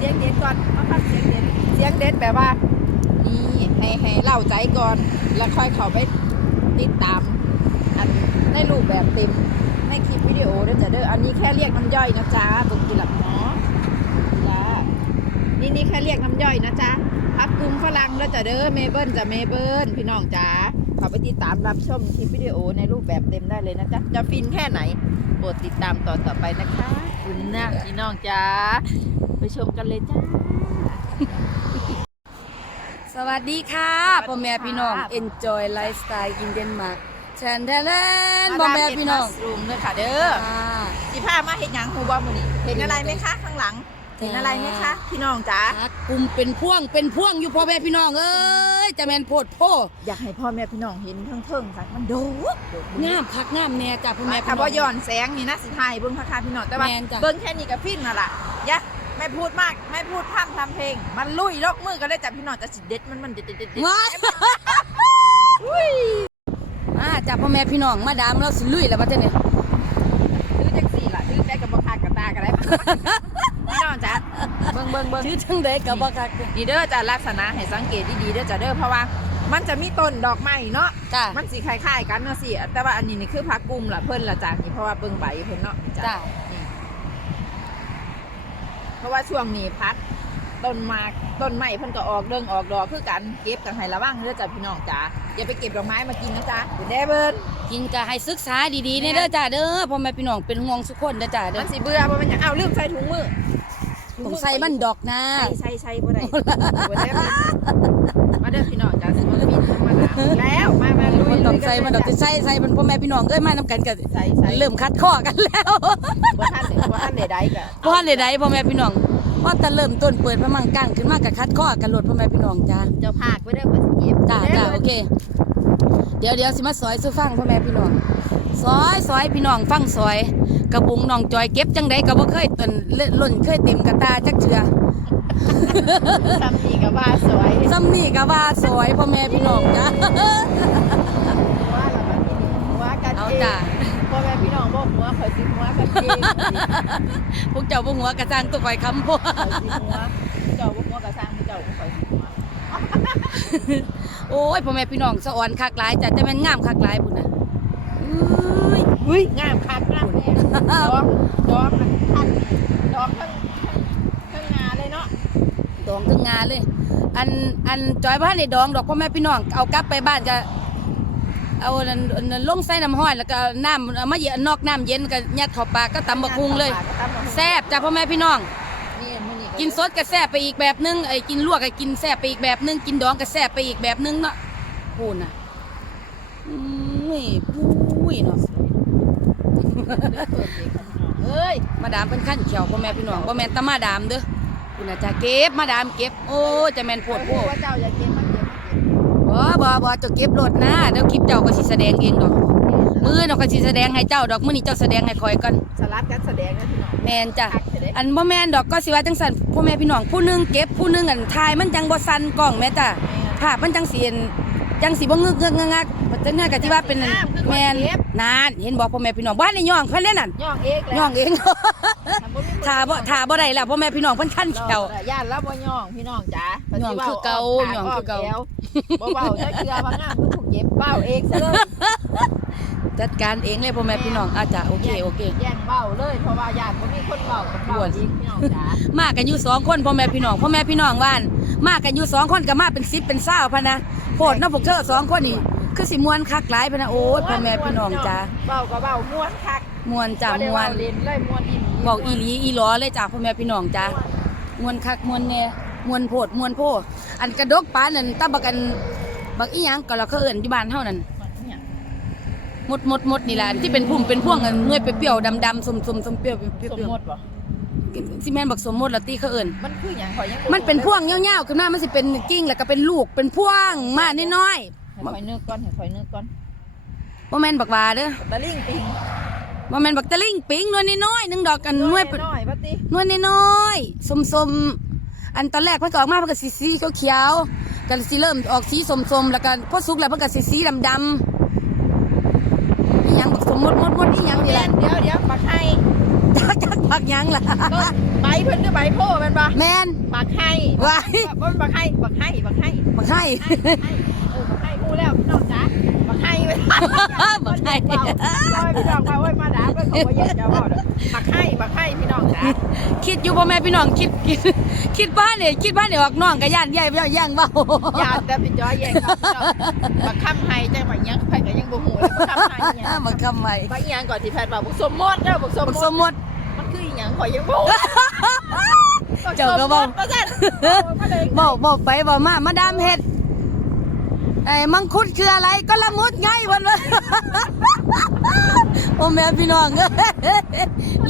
เสียงเด็ดก่อนมาฟังเสียงเด็ดเสียงเด็ดแบบว่า นี่ให้ให้เล่าใจก่อน แล้วค่อยเข้าไปติดตาม อันในรูปแบบเต็มในคลิปวิดีโอเด้อจ้ะเด้ออันนี้แค่เรียกน้ำย่อยนะจ๊ะบึงทีหลังเนาะจ้านี่นี่แค่เรียกน้ำย่อยนะจ๊ะพักกลุ่มฝรั่งแล้วจ้ะเด้อเมเบิลจ้ะเมเบิลพี่น้องจ๋าเข้าไปติดตามรับชมคลิปวิดีโอในรูปแบบเต็มได้เลยนะจ๊ะจะฟินแค่ไหนโปรดติดตามตอนต่อไปนะคะ คุณนะพี่น้องจ้าไปชมกันเลยจ้าสวัสดีค่ะสวัสดีค่ะพ่อแม่พี่น้อง Enjoy Lifestyle in Denmark เชิญแทนพ่อแม่พี่น้องรูมเลยค่ะเด้ออ่า สิพามาเห็นยังฮูบ่มื้อนี้เห็นอะไรไหมคะข้างหลัง เห็นอะไรไหมคะ พี่น้องจ๋าหากลุ่มเป็นพ่วงเป็นพ่วงอยู่พ่อแม่พี่น้องเอ้ยจะแม่นโพดโพอยากให้พ่อแม่พี่น้องเห็นเทิงๆค่ะมันโดดโดดงามคักงามแน่จ้ะพ่อแม่พี่ถ้าน้บ่องย้อนแสงนี่นะสิถ่ายเบิ่งค่ะๆพี่น้องแต่ว่าแม่นจ้ะเบิ่งแค่นี้ก็ฟินแล้วล่ะอย่าไม่พูดมากไม่พูดพร่ำทำเพลง มันลุยลกมือก็ได้จ้ะพี่น้องจะสิเด็ดมันมันเด็ดเด็ดเด็ดว้ายอ่าจ้ะพ่อแม่พี่น้องมาดามเราสิลุยแล้วมาเจ้าเนี่ยถือจังสี่ล่ะถือได้กับบ่ขาดกับตาก็ได้ พี่น้องจ๋าเบิ่งเบิ่งเบิ่งชื่อจังไดก็บ่คักดีเด้อจ้ะลักษณะให้สังเกตดีๆเด้อจ้ะเด้อเพราะว่ามันจะมีต้นดอกไม้เนาะจ้ะมันสีคล้ายๆกันเนาะสิแต่ว่าอันนี้นี่คือพักกุมล่ะเพิ่นละจ้ะนี่เพราะว่าเบิ่งใบเพิ่นเนาะจ้ะนี่เพราะว่าช่วงนี้พักต้นหมากต้นไม้เพิ่นก็ออกเดิงออกดอกคือกันเก็บกันให้ระวังเด้อจ้ะพี่น้องจ้ะอย่าไปเก็บดอกไม้มากินนะจ๊ะคุณแด้เบิ่นกินก็ให้ศึกษาดีๆเนี่ยเด้อจ้ะเด้อพ่อแม่พี่น้องเป็นห่วงทุกคนเด้อจ้ะเด้มัอนสิเบื่อบ่แมันหยังอ้าวลืมใส่ถุงมือ ต้องใส่มันดอกนะใส่ใส่ใส่บ่ได้บ่ได้มาเด้อพี่น้องจ้ะสิมาบินธรรมดาแล้วมามาลุยมันต้องใส่ลุยมันดอกจ้ะใส่ใส่มันพ่อแม่พี่น้องเอ้ยมานํกันก็ใส่ใส่เริ่มคัดข้อกันแล้วบ่ทันได้บ่ทันได้ได้ก็เพราะว่าใดๆพ่อแม่พี่น้องเพราะแต่เริ่มต้นเปิดพระมังกั้งขึ้นมากับคัดข้อกันรถพ่อแม่พี่น้องจ้าเจ้าภาคไว้เด้อเพิ่นสิเก็บจ้าจ้าโอเค เดี๋ยวเดี๋ยวสิมาซอยสู้ฟังพ่อแม่พี่น้องซอยซอยพี่น้องฟังซอย กระบุงน้องจอยเก็บจังใดก็บ่เคยตนเล่นล่นเคยเต็มกระตาจักเทื่อทำนี่ก็ว่าสวยซ้ำนี่ก็ว่าซอยพ่อแม่พี่น้องจ้าว่าแล้วบัดนี้ว่ากันเอาเองจ้าพ่อแม่พี่น้องบอกหัวข่อยสิหัวกันเองพวกเจ้าบ่หัวกระจ้างตัวข่อยคำพ่อข่อยสิหัวเจ้าบ่หัวกระซังเจ้าบ่ข่อยสิหัวโอ้ยพ่อแม่พี่น้องสะอ่อนคักหลายจ้ะแต่แม่นงามคักหลายพุ่นน่ะ อุ้ยอุ้ยงามคักงามแน่ดอกดอกมันทันดอกทั้งทั้งงาเลยเนาะดองถึงงานเลย อันอันจอยบ้านในดองดอกพ่อแม่พี่น้องเอากลับไปบ้านก็เอาอันนั้นอันนั้นลงใส่น้ำห้อยแล้วก็น้ำเอามาเย็นนอกน้ำเย็นก็ยัดเข้าปากก็ตำบักคุงเลย แซ่บจ้ะพ่อแม่พี่น้องนี่มื้อนี้กินสดก็แซ่บไปอีกแบบนึงไอ้กินลวกก็กินแซ่บไปอีกแบบนึงกินดองก็แซ่บไปอีกแบบนึงเนาะพูนน่ะอุ้ยปุ้ยเนาะ เอ้ยมาดามเป็นขั้นเขียวพ่อแม่พี่น้องพ่อแม่ตามาดามเด้อคุณอาจารย์เก็บมาดามเก็บ โอ้จะแมนโพดโพดว่าเจ้าอย่าเก็บมาเก็บมาเก็บบ่บ่บ่เจ้าเก็บรถนะเดี๋ยวคลิปเจ้าก็สิแสดงเองดอก มือเนาะก็สิแสดงให้เจ้าดอกมื้อนี้เจ้าแสดงให้คอยก่อนสลับกันแสดงนะพี่น้องแม่นจ้ะอันบ่แม่นดอกก็สิว่าจังซั่นพ่อแม่พี่น้องผู้หนึงเก็บผู้หนึงอันถ่ายมันจังบ่สั่นกล้องแม่จ้ะภาพมันจังสิอันจังสิบ่งึกงึกงักงัก จังไงก็ที่ว่าเป็นอันแม่นนานเห็นบ่พ่อแม่พี่น้องบ้านในย่องเพิ่นเล่นนั่นย่องเองแล้วย่องเองถ้าบ่มีคนถ้าบ่ถ้าบ่ได้แล้วพ่อแม่พี่น้องเพิ่นคันเขียวย่านแล้วบ่ย่องพี่น้องจ๋าย่องคือเก่าย่องคือเก่าบ่เบาจะเกลือพังงามคือถูกเย็บเบ้าเองซะเลยจัดการเองเลยพ่อแม่พี่น้องอาจ้ะโอเคโอเคแย่งเบ้าเลยเพราะว่าญาติบ่มีคนเบ้ากับเบ้าอีกพี่น้องจ๋ามากันอยู่สองคนพ่อแม่พี่น้องพ่อแม่พี่น้องว่านมากันอยู่สองคนก็มาเป็นสิบเป็นเศร้าพะนะโพดเนาะพวกเธอสองคนนี่ คือสิมวนคักหลายพะนะโอ้ยพ่อแม่พี่น้องจ้าเบ้าก็เบ้าม่วนคักมวนจ้าบ่ได้มวเว้านเล่นเลยม่วนอีหลีบอกอีหลีอีหลอเลยจ้าพ่อแม่พี่น้องจ้ามวนคักมวนแน่มวนโพดมวนโพอันกระดกปานนั่นตาบักอันบักอีหยังก็เราเขาเอิ้นอยู่บ้านเฮานั่นเนี่ยมดมดมดนี่ล่ะที่เป็นพุ่มเป็นพวงกันหน่วยเปรี้ยวๆดำๆส้มๆส้มเปรี้ยวๆเปรี้สมยวมติบ่ๆสิแม่นบักสมมติละตีเขาเอิ้นมันคือหยังข่อยยังบ่มันเป็นพวงยาวๆขึ้นมามันสิเป็นกิ้งแล้วก็เป็นลูกเป็นพวงมาน้อย ให้ข่อยนึกก่อนให้ข่อยนึกก่อนๆบ่แม่นบักหวาเด้อตะลิงปิงบ่แม่นบักตะลิงปิงหน่วยน้อยๆหนึงดอกกันหน่วยเป็นน้อยๆว่าติหน่วยน้อยๆส้มๆอันตอนแรกเพิ่นก็ออกมาเพิ่นก็สีสีเขียวๆก็สิเริ่มออกสีส้มๆแล้วก็พอสุกแล้วเพิ่นก็สีสีดำๆอีหยังบักสมมดมดมดอีหยังนี่เดี๋แหยวละเดี๋ยวเดี๋ยวปักให้จักจักผักหยังล่ะต้นใบเพิ่นคือใบโพแม่นบ่แมนบักไห้ว้ายบ่บักไห้บักไห้ บักไห้ผักให้เออบักไห้กู แล้วพี่น้องจ๋าบักไห้เว้ยบักให้เว้าเอาให้พี่น้องว่าโอ้ยมาด่าเพิ่นเขาบ่อยากจะเว้าดอกบักไห้บักไห้พี่น้องจ๋าคิดอยู่พ่อแม่พี่น้องคิดคิดคิดบ้านเนี่ยคิดบ้านเนี่ยออกน้องกับย่านใหญ่ย่ย่างเบาอย่าแต่พี่จอยแย่งครับพี่น้องบักคำไห้จังบักหยังไผก็ยังบ่ฮู้เลยบักคำไห้เนี่ยบักคำใหม่บักอีหยังก่อนที่แพทย์ว่าบักสมมติเด้อบักสมบักมสติมมติมันคืออีหยังข่อยยังบ่รู้เจ้าก็เว้าบักสมมุติว่าซั่นเบาเบาไปเบามามาดามเห็ด ไอ้มังคุดคืออะไรก็ละมุดไงวันวะโอ้แม่พี่น้อง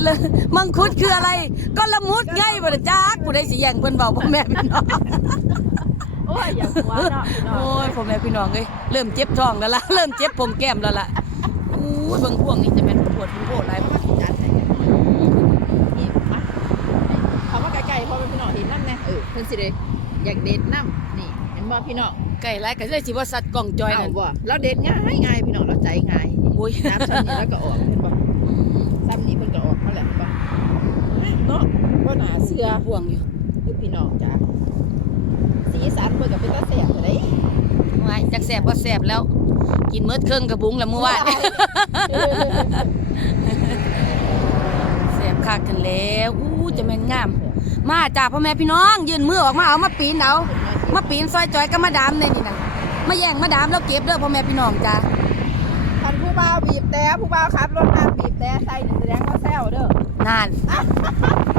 เลยมังคุดคืออะไร ก็ละมุดไงบ่ได้จักผู้ใดสิแย่งเพิ่นเบาพ่อแม่พี่น้องโอ้ยอย่าหัวเนาะพี่น้องโอ้ยพ่อแม่พี่น้องเอ้ยเริ่มเจ็บท้องแล้วล่ะเริ่มเจ็บผมแก้มแล้วล่ะอู้ยเบิ่งพวกนี้จะเป็นปวดปวดอะไรมาจัดให้นี่มาเขามาไกลๆเพราะเป็นพี่น้องเห็นน้ำแน่เออเพิ่นสิได้อยากเด็ดน้ำนี่เห็นบ่พี่น้อง ไก่ไรก็เลยสิว่าสัตว์กล่องจอยเอานั่นบ่เราเด็ดง่ายง่ายพี่น้องเราใจง่ายโอ้ยน้ำซ้ำนี้แล้วก็ออกเห็นบ่ซ้ำนี้เพิ่นก็ออกมาแล้วบ่เนาะบ่น่าเชื่อห่วงอยู่คือพี่น้องจ้ะสีสันเพิ่นก็เป็นตาแซ่บเด้ไว้จักแสบบ่แสบแล้ว กินเมื่อเครื่องกระบุงแล้วเมื่อวานแสบคักกันแล้วอู้จะแม่นงาม มาจ้าพ่อแม่พี่น้อง ยื่นมือออกมาเอามาปีนเอา มาปีนซอยจอยก็มาดามเนี่ยนี่นะมาแย่งมาดามแล้วเก็บเด้อพ่อแม่พี่น้องจ้าคันผู้บ่าวบีบแต่ผู้บ่าวขับรถมาบีบแต่ใส่นี่แสดงว่าแซวเด้อนาน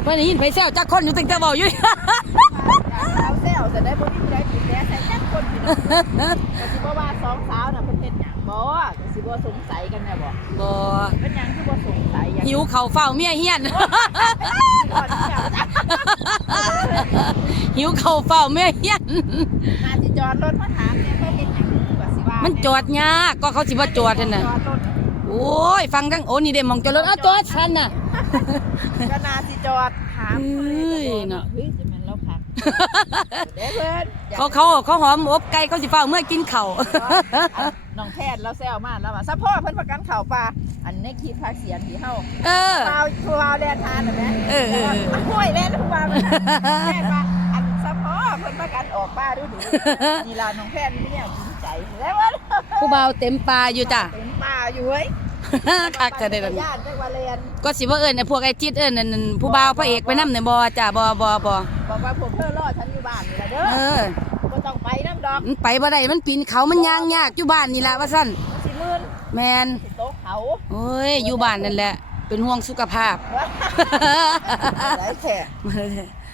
เพิ่นได้ยินไผแซวจักคนอยู่ตั้งแต่เว้าอยู่สาวแซวจะได้บ่มีผู้ใดบีบแต่ใส่จักคนพี่น้องก็สิบ่ว่าสองสาวน่ะเพิ่นเฮ็ดหยังบ่ก็สิบ่สงสัยกันแน่บ่บ่เป็นหยังคือบ่สงสัยหยังหิวเข่าวเฝ้าเมียเฮียนก่อนที่จะ หิวเข่าวเฝ้าเมียเฮียนน่าสิจอดรถมาถามแน่เพิ่นเฮ็ดหยังก็สิว่ามันมันจอดยากก็เขาสิว่าจอดนั่นน่ะจอดรถโอ้ยฟังทั้งโอ้นี่เด้มองจอดรถอ้าวจอดฉันน่ะก็น่าสิจอดถามเอ้ยเนาะเฮ้ยจะแม่นเราคักเด้อเพิ่นอยกเขาเขาเขาหอมอบไก่เขาสิเฝ้าเมื่อกินเข่าวน้องแพทย์เราแซวมาแล้วว่าซัพพอร์ตเพิ่นประกันข่าวปลาอันในคลิปภาคเสียงที่เฮาเออปลาทัวร์แลนทานน่ะแม่เออเออเออห้วยแลนทัวร์แม่ปลาอันซัพพอร์ต เพิ่นประกันออกป้าดูดูนี่ล่ะน้องแพทย์นี่เนี่ยจริงใจแล้วว่าผู้บ่าวเต็มปลาอยู่จ้ะเต็มป่าอยู่เว้ยคักจะได้แบบย่านจังว่าแลนก็สิว่าเอิ้นไอ้พวกไอ้จิตเอิ้นนั่นนั่นผู้บ่าวพระเอกไปนำเนี่ยบ่จ้ะบ่บ่บ่บอกว่าผมเพิ่นรอฉันอยู่บ้านนี่ล่ะเด้เอออบ่ต้องไปน้ำดอกมันไปบ่ได้มันปีนเขามันย่างยากอยู่บ้านนี่ล่ะว่าซั่นมันสิมื่นแม่นสิโต๊ะเขาโอ้ยอยู่บ้านนั่นแหละเป็นห่วงสุขภาพหลายแท้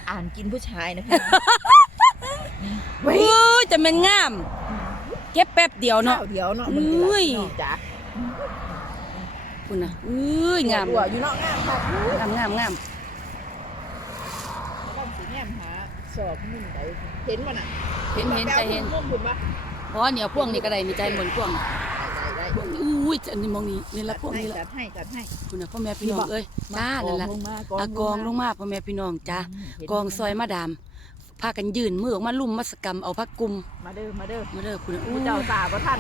อ่านกินผู้ชายนะพี่โอ้ยจะแม่นงาม เก็บแป๊บเดียวเนาะเดี๋ยวเนาะอุ้ยน้องจ๋าคุณน่ะอุ้ยงามหัวอยู่เนาะงามค่ะงามงามงามต้องสิแนมหาสอบมุ่งใดเห็นบ่น่ะเห็นเห็นใจเห็นมุ่งคุณปะเพราะเหนียวพวงนี่ก็ได้มีใจเหมือนพวงได้ได้พวง อุ้ยอันนี้มองนี่นี่ละพวงให้นี่ละจัดให้จัดให้คุณน่ะพ่อแม่พี่น้องเอ้ยจ้านั่นละลงมาอากองลงมาพ่อแม่พี่น้องจ้ากองซอยมาดามพากันยืนมือออกมาลุ่มมัสกรรมเอาพักกุมมาเด้อมาเด้อมาเด้อคุณน่ะผู้อู้เจ้าตาบ่ทัน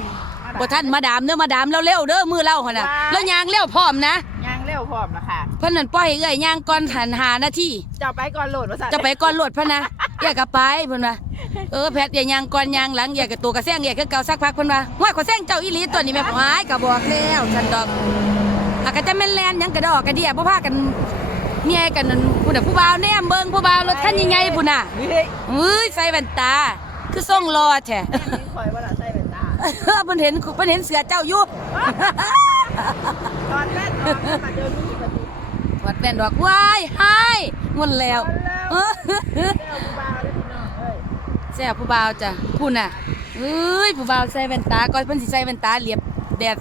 บ่ท่านมาดามเด้อมาดามเร็วๆเด้อมือเล่าหั่นน่ะแล้วยางเร็วพร้อมนะย่าง เร็วพร้อมละค่ะเพิ่นนั่นปล่อยให้เอ้ยยางก่อนหันหานาทีเจ้าไปก่อนโหลดว่าซั่นจะไปก่อนโลดพะนะอย่ากะไปเพิ่นว่าเออแพทย์อย่ายางก่อนยางหลังอย่ากะตัวกระแซงอย่าคือเก่าสักพักเพิ่นว่าห้วยขอแซงเจ้าอีหลีตัวนี้แม่หายก็บอกแล้วฉันดอกหากก็จะแม่นแลนหยังกระดอกกระเดียบ่พากันเมียกันนั่นผู้น่ะผู้บ่าวแนมเบิ่งผู้บ่าวรถคันใหญ่ๆพุ่นน่ะเฮ้ยอุ้ยใส่แว่นตา คือทรงรอแท้แม่นี่คอยว่าล่ะใส่แว่นตาเพิ่นเห็นเพิ่นเห็นเสือเจ้าอยู่ ตอนแรกตอนนั้นมาเดินมีปฏิวัดแว่นดอกว้ายหายงนแล้วเออเจ้าผู้บ่าวเด้อพี่น้องเอ้ยแซ่บผู้บ่าวจ้ะพุ่นน่ะเอ้ยผู้บ่าวใส่แว่นตาก่อนเพิ่นสิใส่แว่นตาเหลียบแดด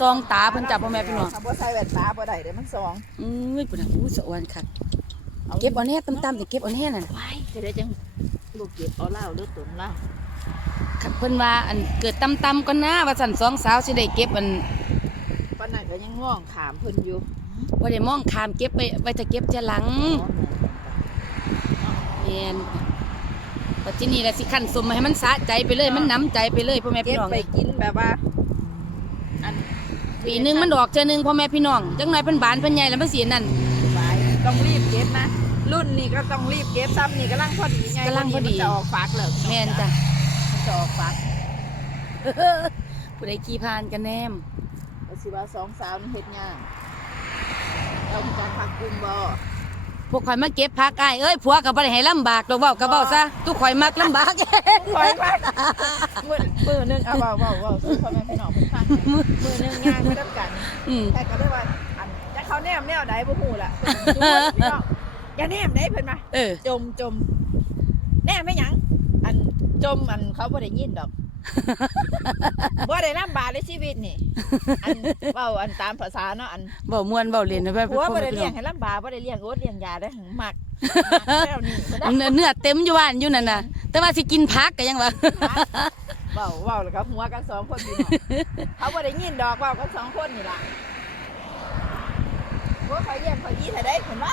ซองตาเพิ่นจับพ่อแม่พี่น้องถ้าบ่ใส่แว่นตาบ่ได้เด้อมันซองอุ้ยปุ่นน่ะอู้สะอวนคักเก็บเอาแน่ต่ำๆแต่เก็บเอาแน่นั่นไว้จะได้จังลูกเก็บเอาเหล้าหรือตุนเหล้าคักเพิ่นว่าอันเกิดต่ำๆก่อนนะว่าสั่นสองสาวสิได้เก็บอันปานนั้น ก็ยังง่องขามเพิ่นอยู่บ่ได้มองข้ามเก็บไปไว้จะเก็บจะหลังแม่นปัจจุบันละสิคั่นสมให้มันสะใจไปเลยมันหน้ำใจไปเลยพ่อแม่เก็พี่บน้องไปกินแบบว่าอันปีหนึงมันดอกเทื่อหนึงพ่อแม่พี่น้องจังหน่อยเพิ่นบานเพิ่นใหญ่แล้วมันสินั่นสบายเต้องรีบเก็บนะรุ่นนี้ก็ต้องรีบเก็บซ้ำนี่กำลังพอดีไงกำลังพอดีนนี้มันจะออกฟักเลยแม่นจ้ะมันจะออกฟักผู้ใดขี่ผ่านกันแนมก็ สิว่าสองสาวนี่เฮ็ดงานเรามีการพักกลุ่มบ่พวกข่อยมาเก็บผักอ้ายเอ้ยผัวก็บ่ได้ให้ลำบากดอกเว้าก็เว้าซะทุกข่อยมักลำบากคอยพักมือมือหนึงเอาเว้าเว้าเว้าสู้พ่อแม่พี่น้องเพิ่นฟังนะมือหนึงงานไม่รับกันอืมแค่ก็ได้ว่าอันจะเขาแนมแนวใดบ่ฮู้ล่ะเพิ่นทุกคนพี่น้องอย่าแนมได้เพิ่นมา เออ จมจมแน่ไม่หยัง อันจมอันเขาบ่ได้ยินดอก บ่ได้ลำบากในชีวิตนี่อันเว้าอันตามภาษาเนาะอันเว้าม่วนเว้าเล่นนะเพื่อนผัวบ่ได้พี่เลี้น้ยองงให้ลำบากบ่ได้เลี้ยงโอ๊ตเลี้ยงยาได้หังมักแล้วนี่บ่ได้เนื้อเนื้อเต็มอยู่บ้านอยู่นั่นน่ะ แต่ว่าสิกินผักก็ยังว่าเว้าเว้าแล้วก็หัวกันสองคนพี่น้องเขาบ่ได้ยินดอกเว้ากันสองคนนี่ล่ะ ผัวเขาเยี่ยมเขายี่ถ้าได้เห็นบ่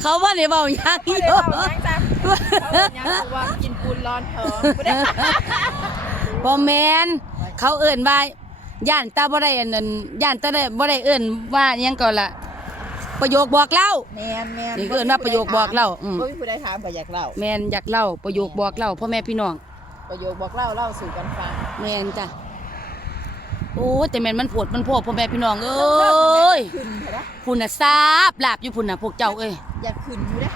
เขาบ่ได้เว้าหยังบ่อีได้กเว้าหยังจ้ะเขาเว้าหยังเพราะว่ากินปูนร้อนท้องบ่ได้บ่แม่นเขาเอิ้นว่าย่านตาบ่ได้อันนั้นย่านตาได้บ่ได้เอิ้นว่าหยังก่อนล่ะประโยคบอกเล่าแมนแมนนี่คือนับประโยคบอกเล่าอืมบ่มีผู้ใดถามก็อยากเล่าแม่นอยากเล่าประโยคบอกเล่าพ่อแม่พี่น้องประโยคบอกเล่าเล่าสู่กันฟังแม่นจ้ะ โอ้แต่แม่นมันโผดมันโพดพ่อแม่พี่น้องเอ้ยขึ้นเถอะนะพุ่นน่ะซาบลาบอยู่พุ่นน่ะพวกเจ้าเอ้ยอยากขึ้นอยู่เด้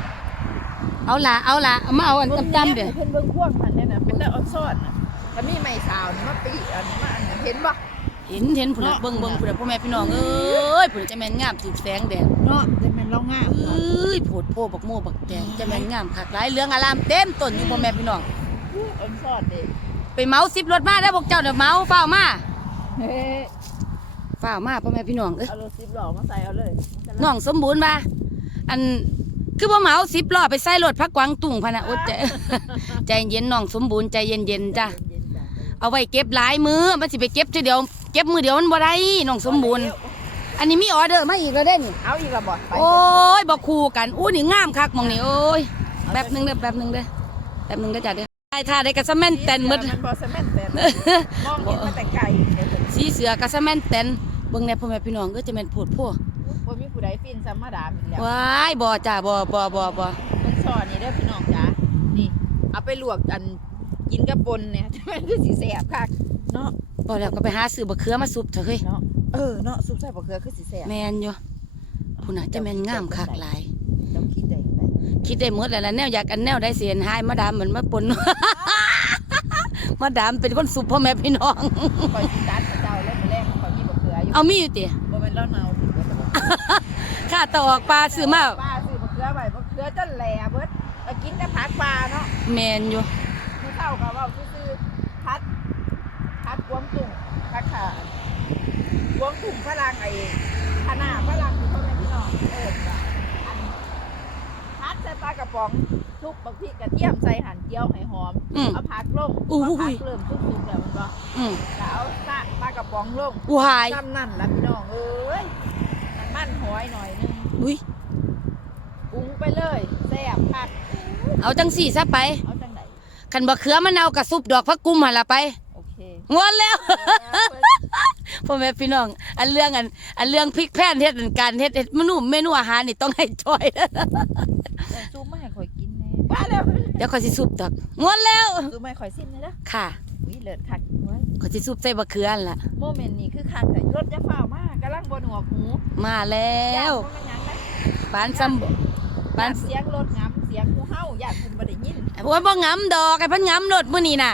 เอาล่ะเอาล่ะเอามาเอาอันจำๆเด้อเพิ่นเบิ่งพ่วงมันเนี่ยนะเป็นแต่ออนซ่อนน่ะถ้ามีไม้สาวนี่มาปีอันนี้มาอันนี้เห็นบ่เห็นเห็นพุ่นน่ะเบิ่งเบิ่งพุ่นน่ะพ่อแม่พี่น้องเอ้ยพุ่นจะแม่นงามถูกแสงแดดเนาะแต่แม่นเรางามเอ้ยโผดโพบักโมบักแดงจะแม่นงามคักหลายเรื่องอารามเต็มต้นอยู่พ่อแม่พี่น้องออนซ่อนเด้ไปเมาสิบรถมาได้อพวกเจ้าเดี๋ยวเมาเฝ้าวมา เฮ้เฝ้าวมาพ่อแม่พี่น้องเอ้ยเอารถ10ล้อมาใส่เอาเลยน้องสมบูรณ์มาอันคือบ่เมาสิบล้อไปใส่รถพักกวางตุ่งพะนะโอ๊ยใจใจเย็นน้องสมบูรณ์ใจเย็นๆจ้ะเย็นๆจ้ะเอาไว้เก็บหลายมือมันสิไปเก็บทีเดียว เก็บมือเดียวมันบ่ได้น้องสมบูรณ์ อันนี้มีออเดอร์มาอีกแล้วได้นี่เอาอีกและบ่ไปโอ้ยบ่คู่กันอู้นี่งามคักหมองนี่โอ้ยแป๊บหนึงเด้อแป๊บหนึงเด้อแป๊บหนึงเด้อจ้ะเด้อไอ้ท่าได้กระสะแม่นแตนหมดมันบ่สะแม่นแตนมองเห็นมาแต่ไก ลเด้อเพิ่นสีเสือกระสะแม่นแตนเบิ่งแน่พ่อแม่พี่น้องก็จะแม่นโพดพวกบ่มีผู้ใดฟินซ้ำมาดามอีกแล้วว้ายบ่จ้าบ่บ่บ่บ่เบิ่งซ่อนนี่เด้อพี่น้องจ๋านี่ เอาไปลวกอันกินกับปนเนี่ยมันคือสิแซ่บคักเนาะบ่แล้วก็ไปหาซื้อบักเขือมาซุปเถอะเฮ้ยเนาะเออเนาะซุปใส่บะเขือคือสิแซ่บแม่นอยู่พุ่นน่ะจะแม่นงามคักหลายเจ้าคิดได้ไดคิดได้หมดแล้วล่ะแนวอยากอันแนวได้เสียนหายมาดามเหมือนมาปนมาดามเป็นคนซุปพ่อแม่พี่น้องคอย เขืออยู่เอามีอยู่ติบ่แม่นเราเนาผิดบ่ข้าตะออกปลาซื้อมาป้าซื้อบะเขือไว้บะเขือจนแหล่เบิดเอากินกับผักปลาเนาะแม่นอยู่มื้อเช้าก็เว้าซื่อๆผัดผัดกวมตุ่งผักขากวมตุ่งฝรั่งไอ้คณะฝรั่งที่พ่อแม่พี่น้องเอิ้นว่าอันผัดใส่ปลากระป๋องทุกบักพริกกระเทียมใส่หั่นเจียวให้หอมอืมเอาผักลงอู้หูเอาผักเริ่มสุกๆแล้วมันบ่อืมก็เอาซะปลาก ระป๋องลงอู้หายจำนั่นละพี่น้องเอ้ยน้ำมันหอยหน่อยหนึงอุ้ยปรุงไปเลยแซ่บผักเอาจังสี่ซะไปเอาจังไหนคันบ่เขือมันเอากระซุปดอกพักกุ้มหั่นล่ะไปโอเคงอนแล้วพ่อแม่พี่น้อง อันเรื่องอันอันเรื่องพริกแพนเฮ็ดอันการเฮ็ดเฮ็ดเมนูเมนูอาหารนี่ต้องให้จอยแต่ซูมไม่ให้ข่อยกินแน่บ้าแล้วเดี๋ยวขอยสิซุปดอกงอนแล้วซูมไม่ข่อยสิ้นเลยนะค่ะ วิเลิศคักไว้ยขอยสิซุปใส่บะเขือนั่นล่ะ โมเมนต์นี้คือคักแต่รถจะฝ้าวมากกำลังบนหัวหูมาแล้ย่านวมันยังไงปานซ้ำบ่ปานเสียงรถงำเสียงหูเฮาอยากคุณบ่ได้ยินโอ้ยบ่งำดอกไอ้เพันงำรถมื้อนี้น่ะ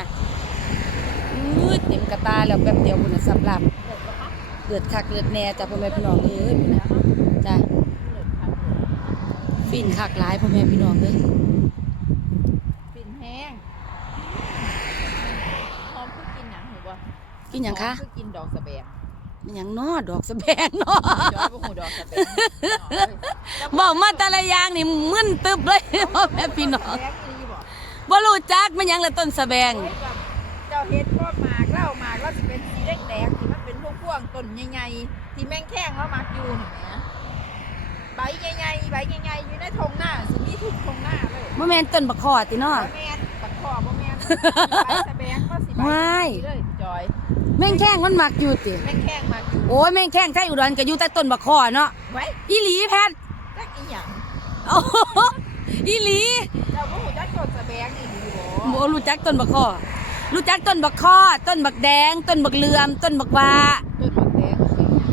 อื้อเต็มกระตาแล้วแป๊บเดียวพุ่นน่ะสับลับเลิศปะคะเลือดคักเลือดแน่จ้ะพ่อแม่พี่น้องเอ้ยพุ่นน่ะจ้ะเลิศคักเลยฟินคักหลายพ่อแม่พี่น้องเอ้ย ฟินแห้งหอมคือกินหยังหูบ่ กินหยังคะหอมคือกินดอกสะแบงมันหยังน้อดอกสะแบงน้อจอยบ่หูดอกสะแบงเว้ามาแต่ละอย่างนี่มึนตึบเลยพ่อแม่พี่น้องแบงอีบ่บ่รู้จักมันหยังละต้นสะแบงโอ้ยแบบเจ้าเฮ็ดพวกหมากเล่าหมากแล้วสิเป็นสีแดงๆที่มันเป็นพวกพวงๆต้นใหญ่ๆที่แมงแข้งแล้วมักอยู่น่ะแหมใบใหญ่ๆใบใหญ่ๆอยู่ในทงหน้าสิมีทุกทงหน้าเลยบ่แม่นต้นบักขอติเนาะบ่แม่นปักคอบ่แม่นใบสะแบงก็สิใบว้ายเลยจอย แม่งแข้งมันมักอยู่ติแมงแข้งมักอยู่โอ้ยแม่งแข้งไทยอุดรก็อยู่ใต้ต้นบักคอเนาะไว้อีหลีแพทจักอีหยังโอ้โหอีหลีเจ้าบ่ฮู้จักต้นสะแบงนี่ดีบ่บ่รู้จักต้นบักคอรู้จักต้นบักคอต้นบักแดง ต้นบักเหลือม ต้นบักวาต้นบักแดงคือหยัง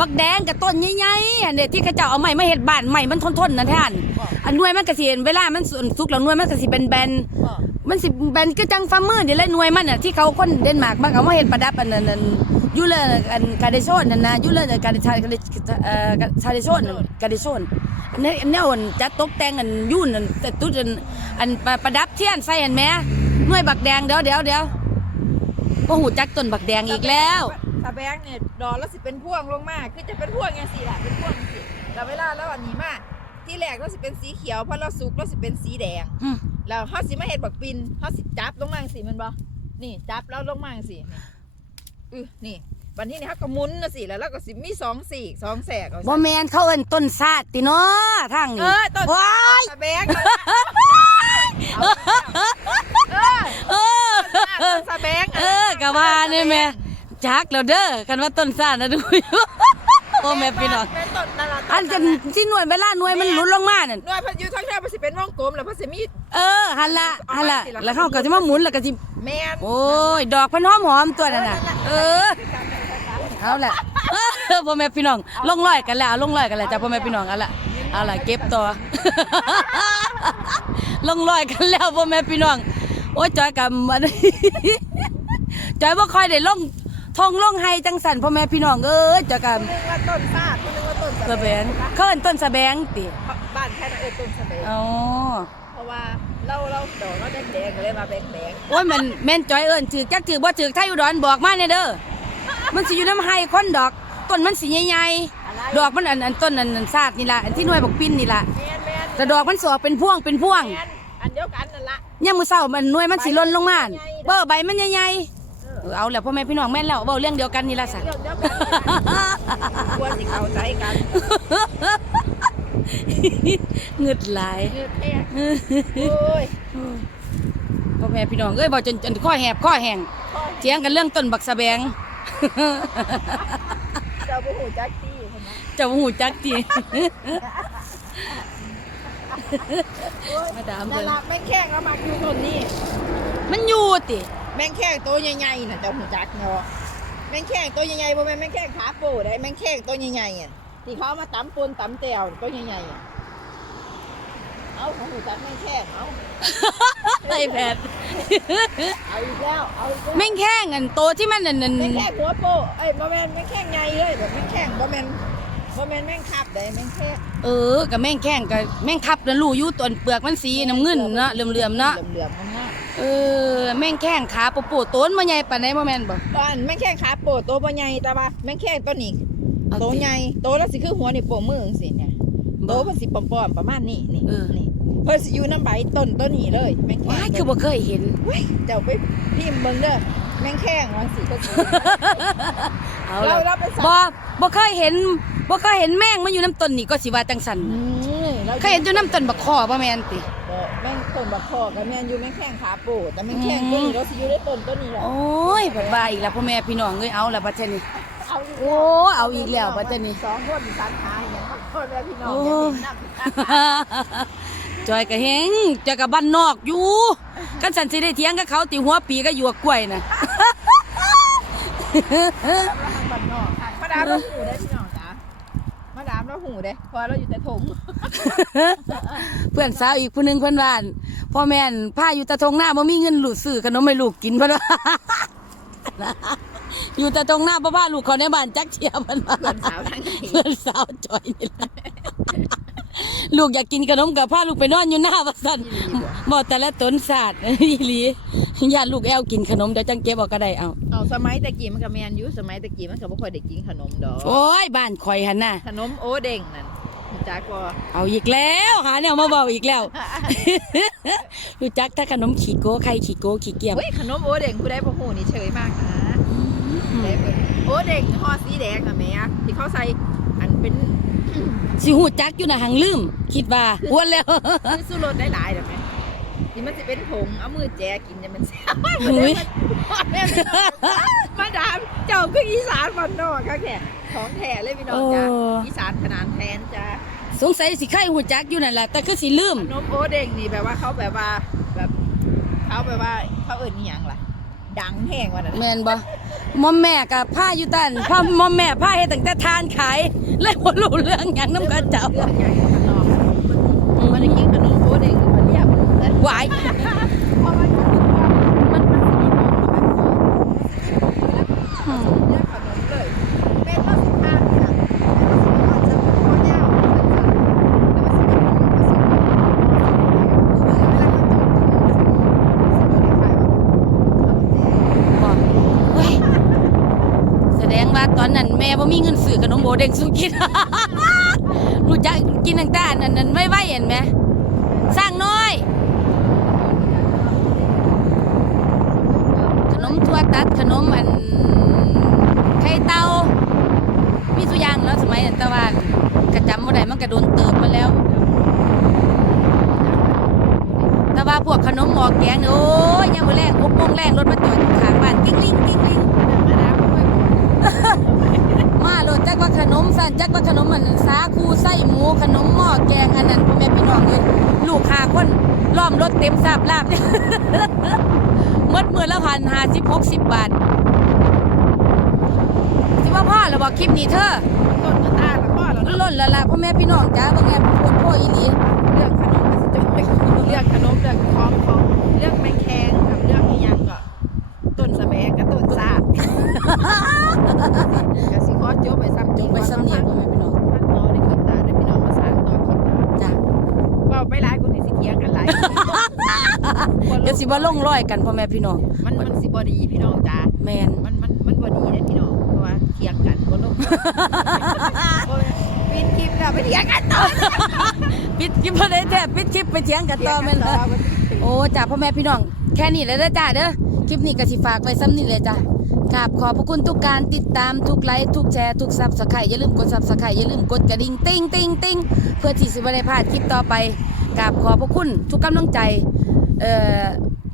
บักแดงกับต้นใหญ่ๆอันเนี้ที่เขาเจ้าเอาใหม่มาเฮ็ดบ้านใหม่มันทนๆนะท่านบ่อันหน่วยมันก็สิเห็นเวลามันสุสุกแล้วหน่วยมันก็สิเป็นแบนบ่มันสิแบนก็จังฟาร์มเมอร์นี่แหละหน่วยมันน่ะที่เขาคนเดนมาร์กมันเอามาเฮ็ดประดับอันนั้นอันอยู่เลยอันกาเดโชนนั่นนะอยู่เลยกาเดชากาเดเอ่อกาเดโชนกาเดโชนอันนี้อันนี้อันจัดตกแต่งอันยุ่นอันแต่ตุ้อันอันประประดับเทียนใส่อันแหม่หน่วยบักแดงเดี๋ยวเดี๋ยวเดี๋ยวบ่หูจักต้นบักแดงอีกแล้ว สะแบงเนี่ยดอกแล้วสิเป็นพวงลงมาคือจะเป็นพวงจังซี่ล่ะเป็นพวงจังซี่แล้วเวลาแล้วอันนี้มาที่แรกเราสิเป็นสีเขียวพอเราสุกเราสิเป็นสีแดงอืมแล้วเฮาสิมาเฮ็ดบักปินเฮาสิจับลงมาจังซี่แมันบ่นี่จับแล้วลงมาจังซี่นี่อือนี่บัดนี้นี่เฮาก็หมุนจังซี่แล้วเราก็สิมีสองสีกสองแสกเอาบ่แม่นเขาเอิ้นต้นซาดติเนาะทางเอนี้อต้นว้ายสะแบงนั่นล่ะเอาเออต้นสะแบงเออก็ว่านี่แม่ จักแล้วเด้อกันว่าต้นซาดนะดูอยู่โอ้แม่พี่น้องแม่ต้นนั่นล่ะอันจะที่หน่วยเวลาหน่วยมันหลุดลงมานั่นหน่วยพันอยู่ทั้งแท้มันสิเป็นวงกลมแล้วมันสิมีเออหันละหันละแล้วเขาก็จะมาหมุนแล้วก็สิแม่นโอ้ยดอกเพันหอมหอมๆตัวนั่นน่ะเออเอาละเออพ่อแม่พี่น้องลงรอยกันแล้วลงรอยกันแล้วจ้ะพ่อแม่พี่น้องเอาละเอาละเก็บต่อลงรอยกันแล้วพ่อแม่พี่น้องโอ้ยจอยกับมันจอยบ่ค่อยได้ลง ทองลงไห้จังสันพ่อแม่พี่น้องเอ้ยจอยกับคนนึงว่าต้นซาดคนนึงว่าต้นสะแบงเขาเอิ้นต้นสะแบงติบ้านแค่นั้นเออต้นสะแบงอ๋อเพราะว่าเราเราดอกเราแดงๆก็เลยมาแดงโอ้ยมันแม่นจอยเอิ้นถือจักถือบ่ถือไทยอุดรบอกมาเนี่ยเด้อมันสิอยู่น้ำไห้คนดอกต้นมันสิใหญ่ๆอะไรๆดอกมันอันอันต้นอันอันซาดนี่ล่ะอันที่หน่วยบักปิ้นนี่ล่ะแม่นแม่นแต่ดอกมันสออกเป็นพ่วงเป็นพ่วงแม่นอันเดียวกันนั่นละยามมื้อเช้ามันหน่วยมันสิหล่นลงมาเบ้อใบมันใหญ่เออๆเออเอาแล้วพ่อแม่พี่น้องแม่นแล้วเว้าเรื่องเดียวกันนี่ล่ะสัเรื่องเดียวกันนี่ล่ะควรสิเข้าใจกันเงึดหลายคือแท้โอ้ยพ่อแม่พี่น้องเอ้ยบ่จนจนข้อแหบข้อแห้งพ่อเถียงกันเรื่องต้นบักสะแบง เจ้าบ่ฮู้จักตี้คนนั้นเจ้าบ่ฮู้จักติโอ้ยมาดามเพิ่นนละแม่แข้งแล้วมาอยู่ต้นนี้มันอยู่ติ แม่งแข้งตัวใหญ่ๆน่ะเจ้าฮู้จักเนาะแม่งแข้งตัวใหญ่ๆบ่แม่นแม่งแข้งขาโปได้แม่งแข้งตัวใหญ่ๆอะที่เขาเอามาตำปนตำแต้วตัวใหญ่ๆอะเอาของฮู้จักแม่งแข้งเอาไอ้แพทเอาอีกแล้วเอาอีกแล้วแม่งแข้งอันโตที่มันอันนั้นแม่งแข้งหัวโปเอ้ยบ่แม่นแม่งแข้งใหญ่เลยแบบแม่งแข้งบ่แม่นบ่แม่นแม่งคับได้แม่งแข้งเออกับแม่งแข้งกับแม่งทับนั่นรู้อยู่ต้นเปลือกมันสีน้ำเงินเนาะเหลื่อมๆเนาะเหลื่อมๆงาม เออแม่งแข้งขาโปๆต้นมาใหญ่ปานใดบ่แม่นบ่ๆตอนแม่งแข้งขาโปโตบ่ใหญ่แต่ว่าแม่งแข้งตัวนี้เอาโตสิใหญ่โตแล้วสิคือหัวนี่โป่งมือจังซี่เนี่ยโตบ่มันสิปอมๆประมาณนี้นี่เออ นี่เพิ่นสิอยู่น้ำใบต้นต้นนี้เลยแม่งแข้ว้ายงคือบ่เคยเห็น เว้ยเจ้าไปพิมพ์เบิ่งเด้อแม่งแข้งว่าสิก็สิ เอาเราละเราเป็นสัตว์บ่บ่เคยเห็นบ่เคยเห็นแม่งมาอยู่น้ำต้นนี่ก็สิว่าจังซั่นอืมราเคยเห็นอยู่น้ำต้นบักคอบ่แม่นติ บ่แม่ง ต้นบักคอกับแม่นอยู่แม่แข้งขาโปแต่แม่แข้งอืมตัวนี้เราสิอยู่ในต้นต้นนี้แหละโอ้ยบัดว่าอีกแล้วพ่อแม่พี่น้องเอ้ยเอาละบัดเทอนี้เอาอีกโอ้เอาอีกแล้วบัดเทอนี้สองคนสันหายอย่างคนแม่พี่น้องโอ้อย่าเห็นน้ำจอยก็เฮงจอยก็บ้านนอกอยู่กันสันสิได้เถียงกับเขาติหัวปีก็หยวกกล้วยน่ะบ้านนอกค่ะมาดามเราหูได้พี่น้องจ้ะมาดามเราหูได้พอเราอยู่แต่ถงเพื่อนสาวอีกผู้หนึงเพิ่นว่าน พ่อแม่นพาอยู่ตะทงหน้าบ่มีเงินหลูดซื้อขนมให้ลูกกินเพิ่นว่าอยู่ตะทงหน้าบ่พาลูกเขาในบ้านจักเที่ยเพิ่นว่าเพื่อนสาวทั้งนี้เพื่อนสาวจอยนี่ล่ะลูกอยากกินขนมกับพาลูกไปนอนอยู่หน้าว่าซั่นบ่แต่ละตนศาสตร์อีหลีญาติลูกแอวกินขนมเดี๋ยวจังเก็บเออกก็ได้เอาเอาสมัยตะกี้มันก็แมนอยู่สมัยตะกี้มันก็บ่ค่อยได้กินขนมดอกโอ้ยบ้านข่อยหั่นน่ะขนมโอเด้งนั่นรู้ จักบ่เอาอีกแล้วหาแนวมาเบาอีกแล้ว รู้จักถ้าขนมขี่โก้ใครขี่โก้ขี่เกียมเฮ้ยขนมโอเด้งผู้ใดบ่ฮู้นี่เฉยมากนะได้เบิ่งโอเด้งห่อสีแดงอะแม่ที่เขาใส่อันเป็นสิหูจักอยู่นะหังลืม คิดว่าอ้วนแล้วคือสู้รสได้หลายๆเด้อแม่ที่มันจะเป็นผงเอามือแจกินจะมันแซ่บอุ๊ยแม่พี่น้องมาดามเจ้าคืออีสานบ้านนอกค่ะแค่ของแท้เลยพี่น้องจ้าโอ้อีสานขนาดแทนจ้า สงสัยสิไข่หูจักอยู่นั่นแหละแต่คือสิลืม นมโอเด้งนี่แบบว่าเขาแบบว่าแบบเขาแบบว่าเขาเอิญนี่ยังล่ะ ดังแห้งวันนั้นแม่นบ่มอมแม่กับผ้าอยู่ตันผ้ามอมแม่ผ้าเฮ็ดตั้งแต่ทานขายเลยบ่รู้เรื่องหยังนำกับเจ้าเรื่องใหญ่ข้างนอกมันได้กินขนมโอเด้งมันเรียบเลย หวาย เพราะว่ามันมันมันมีของแบบผสมเรียกขนมเลยเป็นว่าสิบห้าเนี่ยเป็นว่าสิบห้าจะพอแนวแต่ว่าสิบห้าผสมเวลาเขาจดกินสิบห้าขายว่าเป็นของเขาเจ๊ บ่เฮ้ยแสดงว่าตอนนั้นแม่บ่มีเงินซื้อขนมโบเด้งสู้กิน รู้จักกินตั้งแต่อันนั้นนั้นไว้ๆเห็นไหมสร้างน้อย ขนมทั่วตัดขนมอันไข่เตามีตัวอย่างแล้วสมัยนั้นต่ว่ากระจำบ่ได้มันกระโดนเติบมาแล้ว แต่ว่าพวกขนมหมอแกงโอ้ยยังบ่แรง6โมงแรงรถมาจอดขางบ้านกิ้งลิงกิ้งลิง จักว่าขนมสั่นจักว่าขนมอันนั้นสาคูไส้หมูขนมหม้อแกงอันนั้นพ่อแม่พี่น้องเลยลูกหาคนล้อมรถเต็มสาบลาบหมดมือละพันห้าสิบหกสิบบาทสิว่าพ่อแล้วบอกคลิปนี้เธอต้นกระตาละพ่อแล้วมันเนาะล่นละละพ่อแม่พี่น้องจ้าว่าไงปวดพ่ออีหลีเรื่องขนมมันจะจบเรื่องขนมเรื่องของ ว่าไปหลายคนนี่สิเถียงกันหลายเดี๋ยวสิบ่ลงร้อยกันพ่อแม่พี่น้องมันมันสิบ่ดีพี่น้องจ้าแมนมันมันมันบ่ดีเด้พี่น้องเพราะว่าเถียงกันบ่ลงปิดคลิปแล้วไปเถียงกันต่อปิดคลิปบ่ได้แท้ปิดคลิปไปเถียงกันต่อแม่นเลยโอ้จ้าพ่อแม่พี่น้องแค่นี้เลยเด้อจ้าเด้อคลิปนี้ก็สิฝากไว้ซ้ำนี่เลยจ้ากราบขอบพระคุณทุกการติดตามทุกไลค์ทุกแชร์ทุกซับสไครต์อย่าลืมกดซับสไครต์อย่าลืมกดกระดิ่งติ้งติ้งติ้งเพื่อที่สิบ่ได้พลาดคลิปต่อไป กราบขอบพระคุณทุกกำลังใจ เอ่อ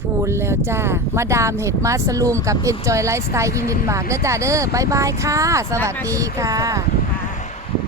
พูนแล้วจ้า มาดามเห็ดมาสลูมกับ Enjoy Lifestyle in Denmark เด้อจ้าเด้อบายบายค่ะ สวัสดีค่ะ